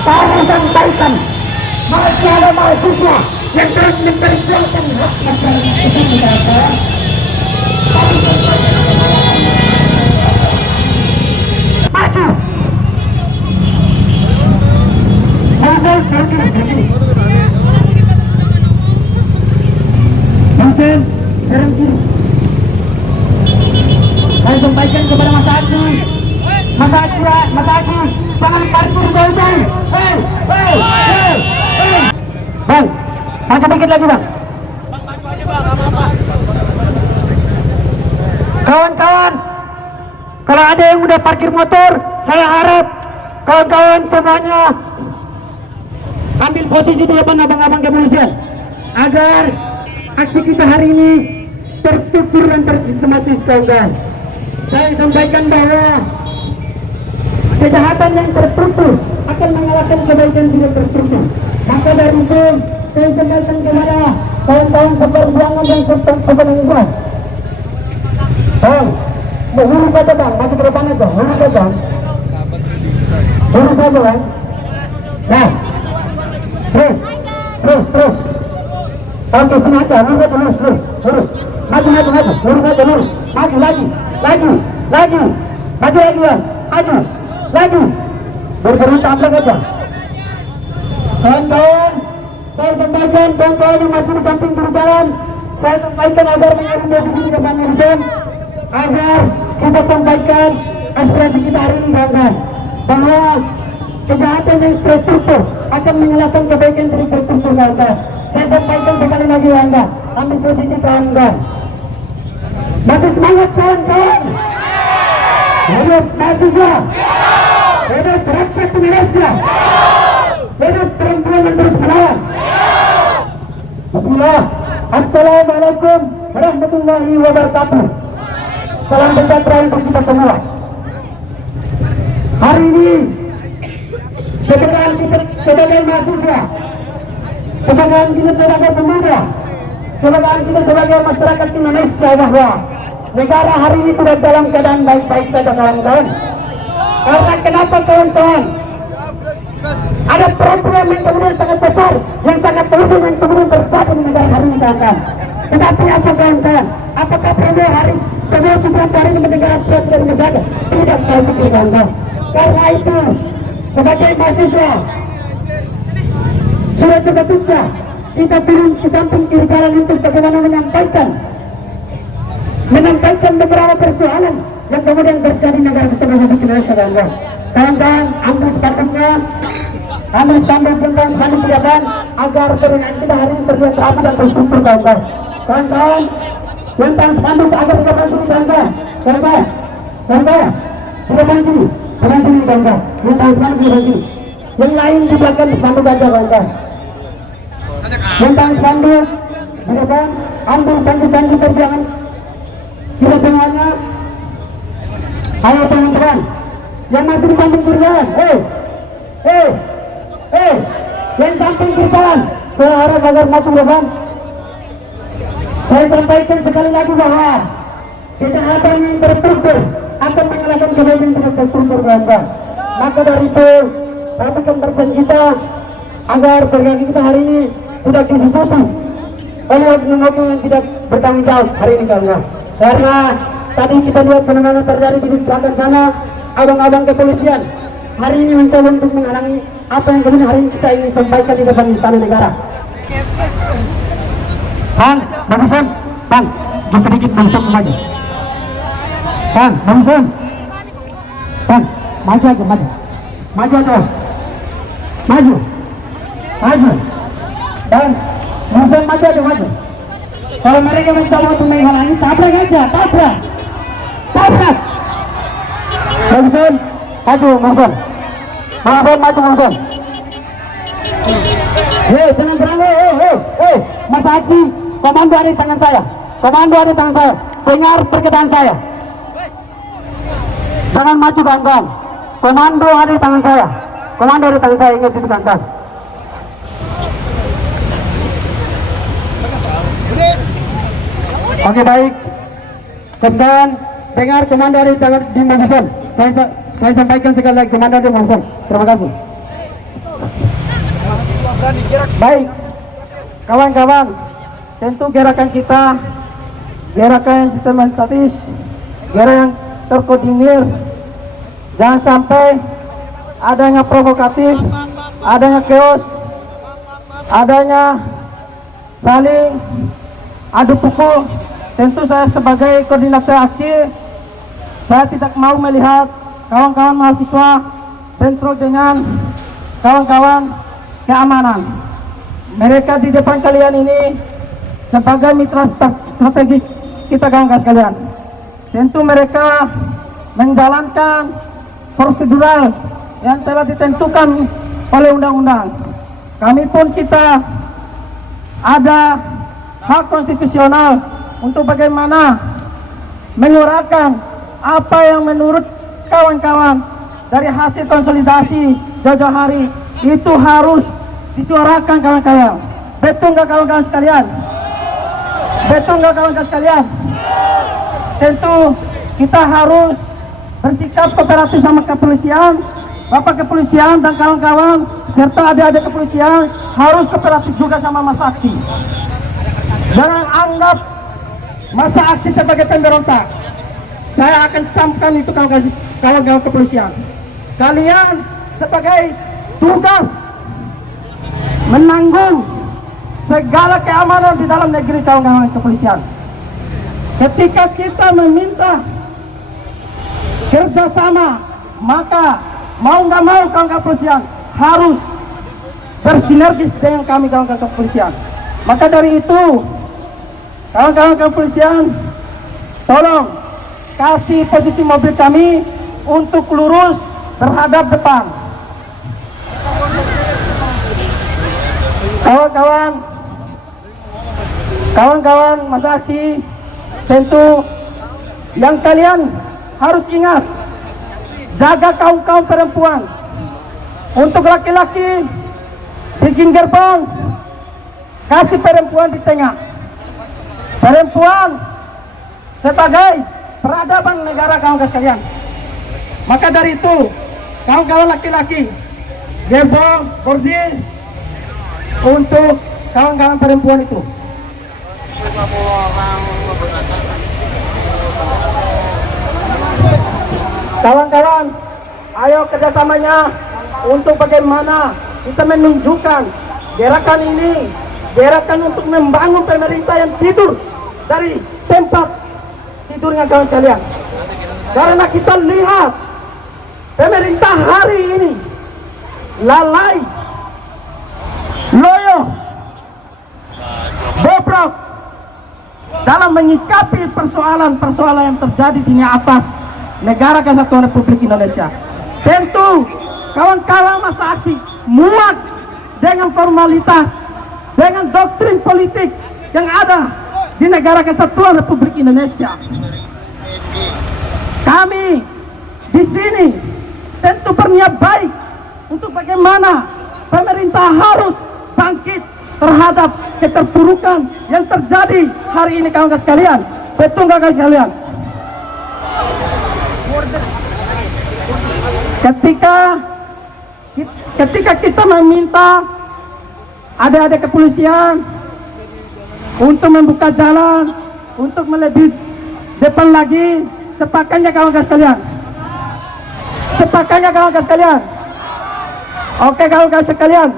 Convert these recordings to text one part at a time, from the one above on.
Saya sampaikan, masih ada mahasiswa yang terus memperjuangkan hak masyarakat. Maju. Maju begini. Husen, serang kiri. Saya sampaikan kepada Mas Agus. Mas Agus, jangan parkir jauh-jauh. Hei. Bang, maju dikit lagi bang. Kawan-kawan, kalau ada yang udah parkir motor, saya harap kawan-kawan semuanya ambil posisi di depan abang-abang kepolisian agar aksi kita hari ini terstruktur dan tersistematis, kawan-kawan. Saya sampaikan bahwa kejahatan yang terstruktur akan mengalahkan kebaikan tidak terstruktur. Maka dari itu saya sampaikan kepada kawan-kawan seperjuangan yang sebenarnya. Lurus saja bang, masuk ke depan aja, lurus saja. Lurus saja bang. Nah, terus. Oke, sini aja, lurus aja, lurus. Maju, lurus aja, lurus. Maju lagi. Maju lagi bang, laju. Berburu tabrak aja. Kawan-kawan, saya sampaikan kawan-kawan yang masih di samping kiri jalan, saya sampaikan agar mengambil posisi di depan Husen, agar kita sampaikan aspirasi kita hari ini, kawan-kawan, bahwa kejahatan yang terstruktur akan mengalahkan kebaikan dari terstruktur, kawan-kawan. Saya sampaikan sekali lagi, kawan-kawan, ambil posisi, kawan-kawan. Masih semangat, kawan-kawan. Hidup mahasiswa, hidup rakyat Indonesia, hidup perempuan yang terus melawan. Bismillah. Assalamualaikum warahmatullahi wabarakatuh. Salam sejahtera untuk kita semua. Hari ini kebanggaan kita sebagai mahasiswa, kebanggaan kita sebagai pemuda, kebanggaan kita sebagai masyarakat Indonesia, bahwa negara hari ini tidak dalam keadaan baik-baik saja, kawan-kawan. Karena kenapa, kawan-kawan? Ada problem yang kemudian sangat besar, yang sangat penting, yang kemudian terjadi di negara hari ini, kawan-kawan. Tetapi apa, kawan-kawan? Apakah Prabowo Subianto hari ini mendengar aspirasi dari masyarakat? Tidak, saya pikir, kawan-kawan. Karena itu, sebagai mahasiswa, sudah sebetulnya kita turun ke samping kiri jalan untuk bagaimana menyampaikan beberapa persoalan yang kemudian terjadi di negara kita Indonesia, kawan-kawan. Kawan-kawan, ambil sepatutnya, ambil tambah tentang kami kelihatan agar perubahan kita hari ini terlihat rapi dan terstruktur, kawan-kawan. Kawan-kawan, tentang spanduk agar kita masuk, kawan-kawan. Kawan-kawan, kawan-kawan, sini, kawan-kawan. Tentang spanduk di sini. Yang lain di belakang spanduk aja, kawan-kawan. Tentang spanduk di depan, ambil tangki-tangki perjuangan kita semuanya. Ayo teman-teman yang masih di samping kiri jalan, yang samping kiri jalan, saya harap agar maju depan. Saya sampaikan sekali lagi bahwa kejahatan yang terstruktur akan mengalahkan kebaikan yang tidak terstruktur, kawan-kawan. Maka dari itu, rapikan persen kita agar pergerakan kita hari ini tidak disusupi oleh oknum-oknum yang tidak bertanggung jawab hari ini, kawan-kawan. Karena tadi kita lihat fenomena terjadi di belakang sana, abang-abang kepolisian hari ini mencoba untuk menghalangi apa yang kemudian hari ini kita ingin sampaikan di depan istana negara. Bang, bagusan, bang, sedikit masuk maju. Bang, bagusan, bang, maju aja, bang, bagusan maju aja. Kalau mereka mencoba untuk menghalangi, tabrak aja, tabrak. Bagusan, maju. Hei, jangan berang, Mas Aksi, komando ada di tangan saya. Dengar perkataan saya. Jangan maju, kawan-kawan. Komando ada di tangan saya. Ingat itu, kawan-kawan. Oke, baik. Kawan-kawan, dengar komando ada di Bagusan. Saya sampaikan sekali lagi, komando ada di Bagusan. Terima kasih. Baik, kawan-kawan, tentu gerakan kita, gerakan yang sistematis, gerakan yang terkoordinir, jangan sampai adanya provokatif, adanya chaos, adanya saling adu pukul. Tentu saya sebagai koordinator aksi, saya tidak mau melihat kawan-kawan mahasiswa bentrok dengan kawan-kawan keamanan. Mereka di depan kalian ini sebagai mitra strategis kita, kawan-kawan sekalian. Tentu mereka menjalankan prosedural yang telah ditentukan oleh undang-undang. Kami pun kita ada hak konstitusional untuk bagaimana menyuarakan apa yang menurut kawan-kawan dari hasil konsolidasi jauh-jauh hari itu harus disuarakan, kawan-kawan. Betul nggak, kawan-kawan sekalian? Betul nggak, kawan-kawan sekalian? Tentu kita harus bersikap kooperatif sama kepolisian. Bapak kepolisian dan kawan-kawan serta adik-adik kepolisian harus kooperatif juga sama masa aksi. Jangan anggap masa aksi sebagai pemberontak. Saya akan campkan itu, kawan-kawan kepolisian. Kalian sebagai tugas menanggung segala keamanan di dalam negeri, kawan-kawan kepolisian. Ketika kita meminta kerjasama, maka mau nggak mau kawan-kawan kepolisian harus bersinergis dengan kami, kawan-kawan kepolisian. Maka dari itu, kawan-kawan kepolisian, tolong kasih posisi mobil kami untuk lurus terhadap depan. Kawan-kawan masa aksi, tentu yang kalian harus ingat, jaga kaum-kaum perempuan. Untuk laki-laki bikin gerbang, kasih perempuan di tengah. Perempuan sebagai peradaban negara, kawan-kawan sekalian. Maka dari itu, kawan-kawan laki-laki, gerbang, bordil untuk kawan-kawan perempuan itu. Kawan-kawan, ayo kerjasamanya untuk bagaimana kita menunjukkan gerakan ini, gerakan untuk membangun pemerintah yang tidur dari tempat tidurnya, kawan sekalian. Karena kita lihat pemerintah hari ini lalai, loyo, bobrok dalam menyikapi persoalan-persoalan yang terjadi di atas negara kesatuan Republik Indonesia. Tentu kawan-kawan masa aksi muak dengan formalitas, dengan doktrin politik yang ada di negara kesatuan Republik Indonesia. Kami di sini tentu berniat baik untuk bagaimana pemerintah harus bangkit terhadap keterpurukan yang terjadi hari ini, kawan-kawan sekalian. Betul nggak, kawan sekalian? Ketika kita meminta adik-adik kepolisian untuk membuka jalan, untuk melebih depan lagi, sepakatnya, kawan-kawan sekalian. Sepakatnya, kawan-kawan sekalian. Oke, kawan-kawan sekalian,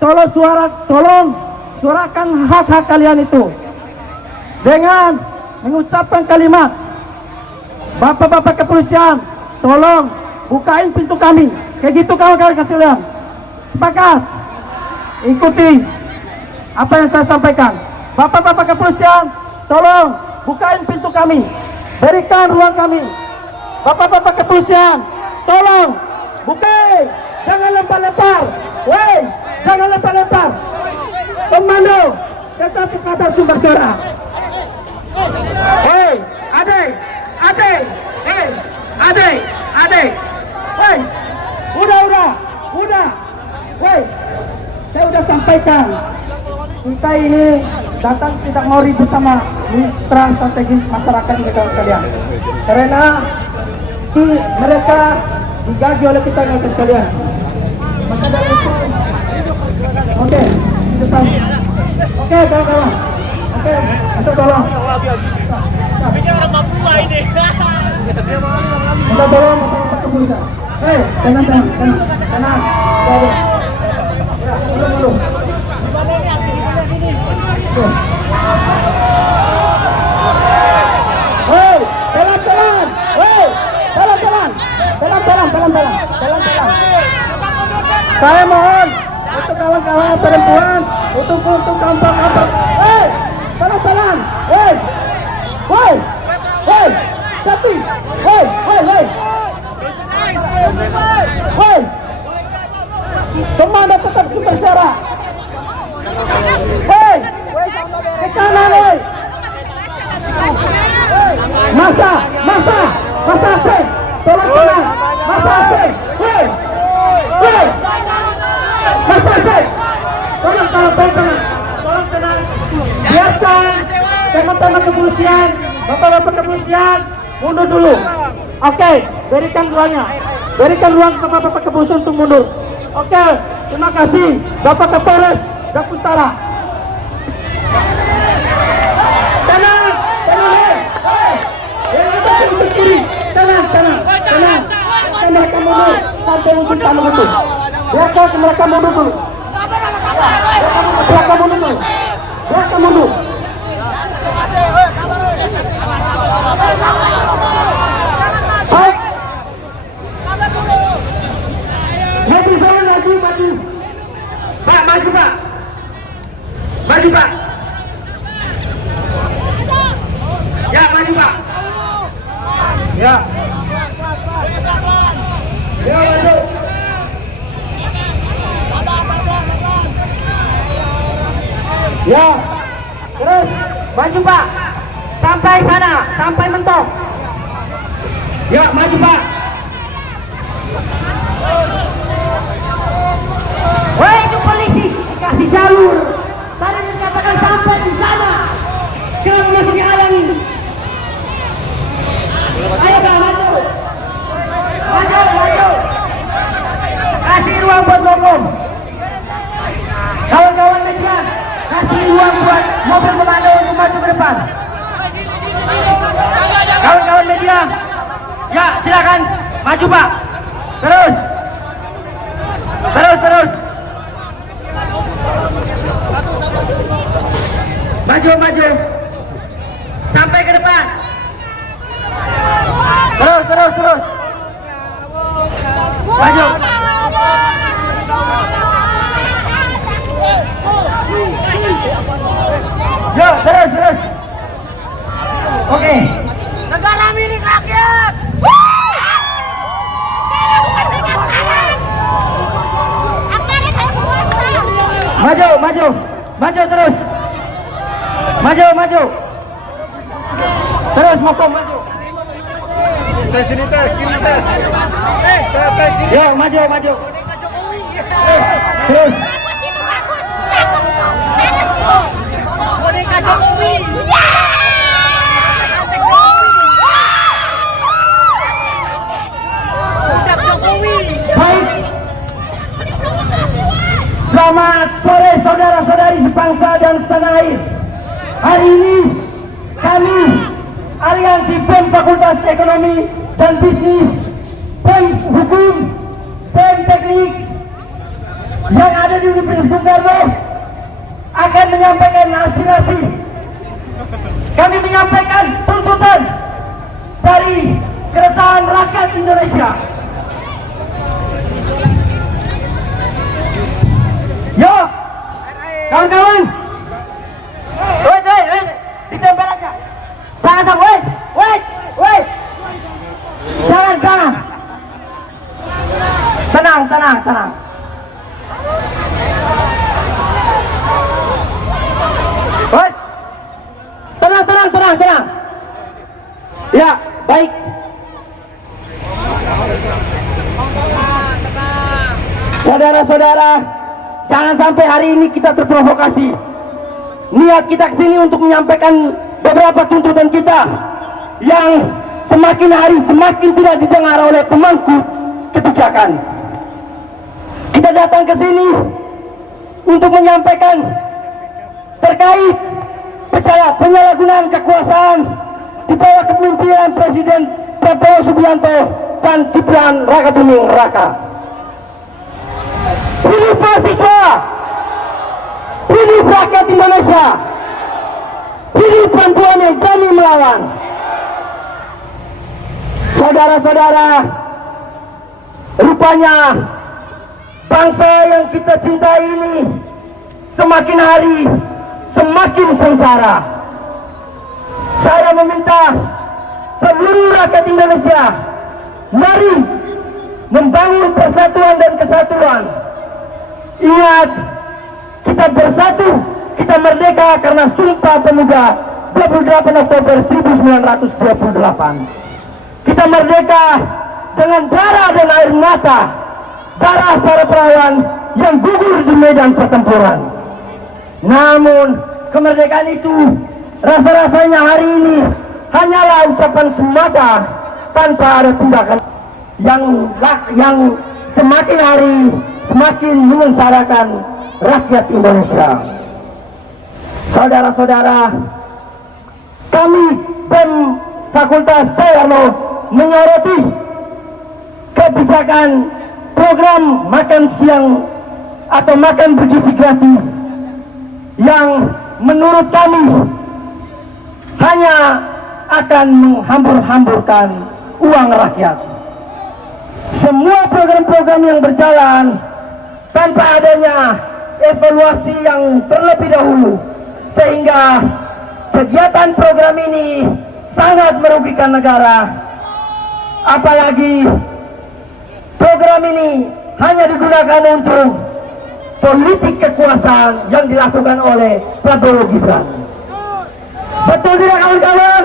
tolong suarakan hak-hak kalian itu dengan mengucapkan kalimat, Bapak-bapak kepolisian, tolong bukain pintu kami. Kayak gitu, kawan-kawan sekalian. Sepakat? Ikuti apa yang saya sampaikan. Bapak-bapak kepolisian, tolong bukain pintu kami, berikan ruang kami. Bapak-bapak kepolisian, tolong buka, jangan lempar-lempar. Woi, jangan lempar-lempar. Komando, tetap kabar sumber suara. Hei, adek, woi, udah, woi, saya udah sampaikan, kita ini datang tidak mau ribut sama mitra strategis masyarakat ini, kawan sekalian, karena mereka digaji oleh kita, kawan sekalian. Maka dari itu, oke. tolong. Oke, Anda tolong. Bikin orang Papua ini. Anda tolong kepolisian. Tenang. Ya, dulu. Pelan. Saya mohon untuk kawan-kawan perempuan, untuk kelompok-kelompok. Pelan. Satu. Semua tetap bersuara. Ke kanan, Masa, tolong tenang. Masa, tolong tenang. Biarkan teman-teman kepolisian, bapak-bapak kepolisian mundur dulu. Oke, berikan ruang ke bapak kepolisian untuk mundur. Oke, terima kasih Bapak Kapolres Jakarta. Tenang. Mereka mundur sampai mungkin kamu itu. Biarkan mereka mundur dulu. Baik. Maju. Pak, maju Pak. Ya, maju Pak. Ya. Maju. Ya. Terus maju Pak. Sampai sana, sampai mentok. Ya, maju Pak. Woi, itu polisi, kasih jalur. Tadi dikatakan sampai di sana. Jangan masih dihalangi. Ayo Pak, maju. Kasih ruang buat ngomong. Kawan-kawan media, kasih ruang buat mobil komando untuk maju ke depan. Kawan-kawan media, ya silakan maju Pak. Terus. Maju. Sampai ke depan. Terus. Maju. Yo, terus. Oke. Negara milik rakyat. Maju terus. Maju. Terus maju. Dari sini teh, kiri teh. Kiri. Yo, maju. Terus. Bagus. Cakep kok. Beres itu. Boneka Jokowi. Baik. Selamat sore saudara-saudari sebangsa dan setanah air. Hari ini kami Aliansi BEM Fakultas Ekonomi dan Bisnis, BEM Hukum, BEM Teknik yang ada di Universitas Bung Karno akan menyampaikan aspirasi. Kami menyampaikan tuntutan dari keresahan rakyat Indonesia. Yo, kawan-kawan, woi, ditempel aja. Jangan, woi, jangan. Tenang. Woi, tenang. Ya, baik. Saudara-saudara, jangan sampai hari ini kita terprovokasi. Niat kita kesini untuk menyampaikan beberapa tuntutan kita yang semakin hari semakin tidak didengar oleh pemangku kebijakan. Kita datang ke sini untuk menyampaikan terkait penyalahgunaan kekuasaan di bawah kepemimpinan Presiden Prabowo Subianto dan Gibran Rakabuming Raka. Pilih mahasiswa, pilih rakyat Indonesia, pilih perempuan yang berani melawan. Saudara-saudara, rupanya bangsa yang kita cintai ini semakin hari semakin sengsara. Saya meminta seluruh rakyat Indonesia, mari membangun persatuan dan kesatuan. Ingat, kita bersatu, kita merdeka karena Sumpah Pemuda 28 Oktober 1928. Kita merdeka dengan darah dan air mata, darah para pahlawan yang gugur di medan pertempuran. Namun kemerdekaan itu rasa-rasanya hari ini hanyalah ucapan semata tanpa ada tindakan yang semakin hari semakin menyengsarakan rakyat Indonesia. Saudara-saudara, kami BEM Fakultas Sayarno menyoroti kebijakan program makan siang atau makan bergizi gratis yang menurut kami hanya akan menghambur-hamburkan uang rakyat. Semua program-program yang berjalan tanpa adanya evaluasi yang terlebih dahulu, sehingga kegiatan program ini sangat merugikan negara. Apalagi program ini hanya digunakan untuk politik kekuasaan yang dilakukan oleh Prabowo Gibran. Betul tidak kawan-kawan?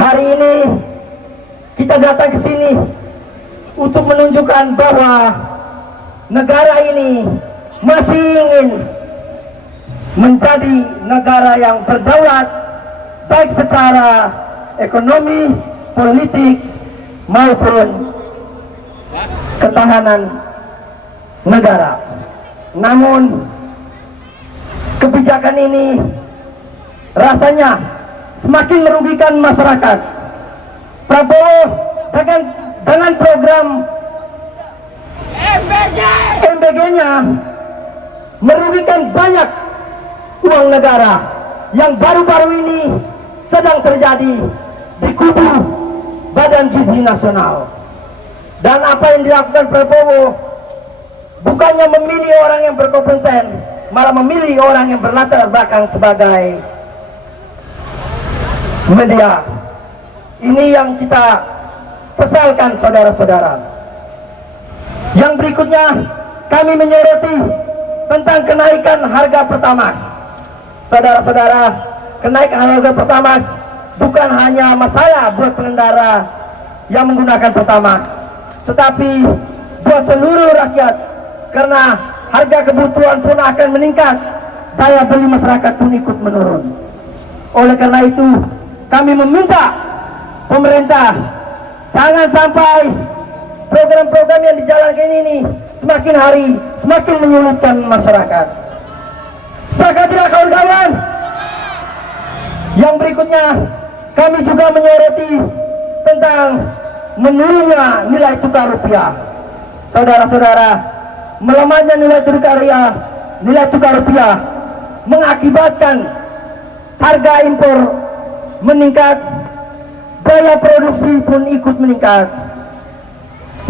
Hari ini kita datang ke sini untuk menunjukkan bahwa negara ini masih ingin menjadi negara yang berdaulat, baik secara ekonomi, politik, maupun ketahanan negara. Namun kebijakan ini rasanya semakin merugikan masyarakat. Prabowo dengan program MBG-nya merugikan banyak uang negara yang baru-baru ini sedang terjadi di kubu Badan Gizi Nasional. Dan apa yang dilakukan Prabowo bukannya memilih orang yang berkompeten, malah memilih orang yang berlatar belakang sebagai media. Ini yang kita sesalkan, saudara-saudara. Yang berikutnya, kami menyoroti tentang kenaikan harga Pertamax. Saudara-saudara, kenaikan harga Pertamax bukan hanya masalah buat pengendara yang menggunakan Pertamax, tetapi buat seluruh rakyat, karena harga kebutuhan pun akan meningkat, daya beli masyarakat pun ikut menurun. Oleh karena itu, kami meminta pemerintah jangan sampai program-program yang dijalankan ini semakin hari semakin menyulitkan masyarakat. Sepakat tidak kawan-kawan? Yang berikutnya, kami juga menyoroti tentang menurunnya nilai tukar rupiah. Saudara-saudara, melemahnya nilai tukar rupiah mengakibatkan harga impor meningkat, daya produksi pun ikut meningkat.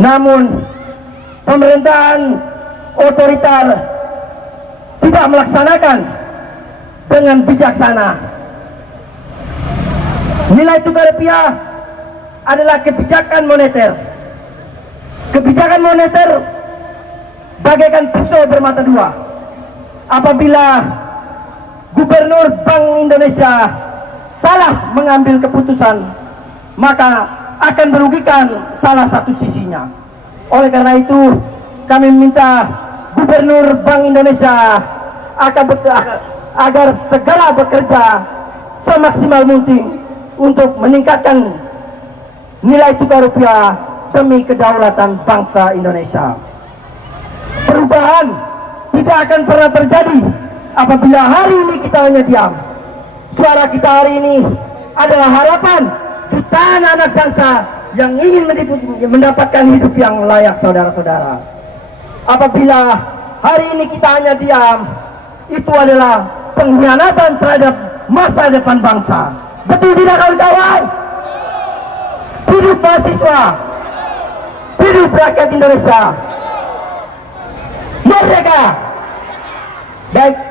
Namun pemerintahan otoriter tidak melaksanakan dengan bijaksana. Nilai tukar rupiah adalah kebijakan moneter. Kebijakan moneter bagaikan pisau bermata dua. Apabila Gubernur Bank Indonesia salah mengambil keputusan, maka akan merugikan salah satu sisinya. Oleh karena itu, kami minta Gubernur Bank Indonesia agar segera bekerja semaksimal mungkin untuk meningkatkan nilai tukar rupiah demi kedaulatan bangsa Indonesia. Perubahan tidak akan pernah terjadi apabila hari ini kita hanya diam, suara kita hari ini adalah harapan jutaan anak bangsa yang ingin mendapatkan hidup yang layak, saudara-saudara. Apabila hari ini kita hanya diam, itu adalah pengkhianatan terhadap masa depan bangsa. Betul tidak kawan-kawan? Hidup mahasiswa, hidup rakyat Indonesia, merdeka. Baik.